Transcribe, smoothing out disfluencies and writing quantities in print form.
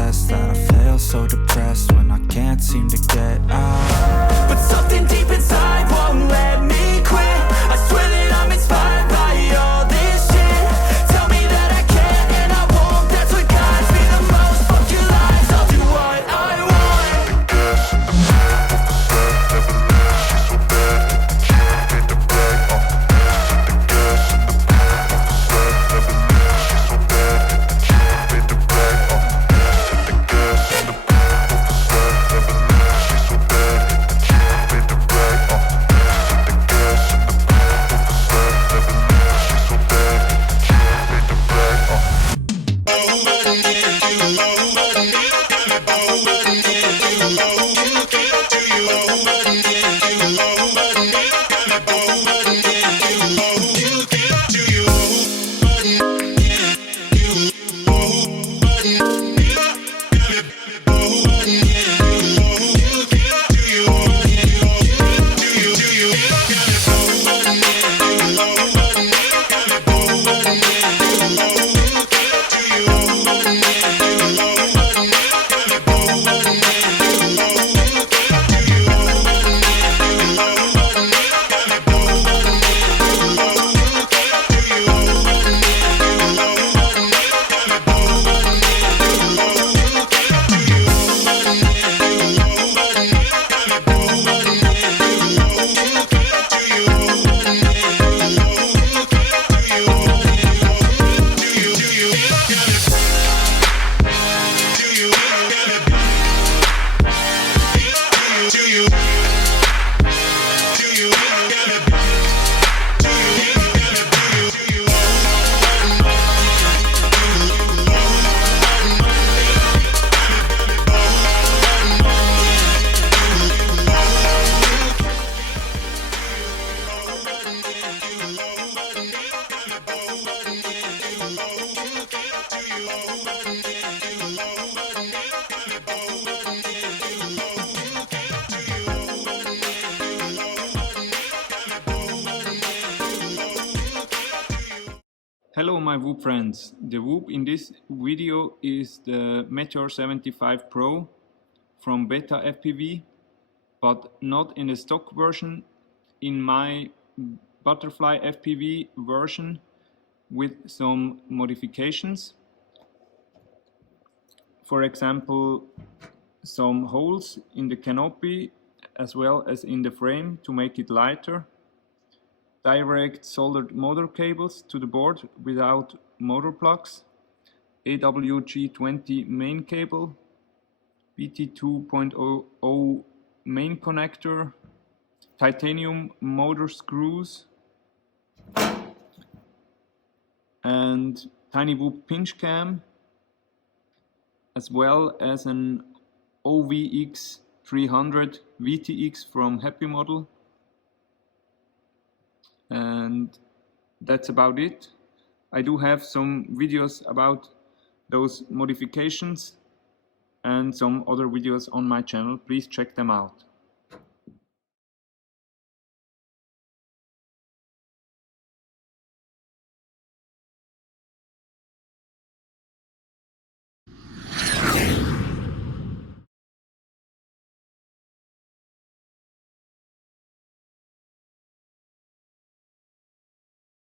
test that I fail so depressed when I can't seem to get out. But something deep inside won't let me quit. I swear that I'm inspired by all this shit. Tell me that I can't and I won't. That's what guides me the most. Fuck your lies, I'll do what I want. The gas in the back of the set never leaves. She's so bad and the can't hit the brag. The gas in the back of the set never leaves. She's so bad and the can't hit the brag. The gas in the back of the set never leaves. She's so bad and the can't hit the brag. The gas in the back of the set never leaves. She's so bad and the can't hit the brag. Hello my Whoop friends, the Whoop in this video is the Meteor 75 Pro from Betafpv, but not in the stock version, in my ButterflyFPV version with some modifications. For example, some holes in the canopy as well as in the frame to make it lighter. Direct soldered motor cables to the board without motor plugs, AWG20 main cable, BT 2.0 main connector, titanium motor screws, and tiny Whoop pinch cam, as well as an OVX300 VTX from Happy Model. And that's about it. I do have some videos about those modifications and some other videos on my channel. Please check them out.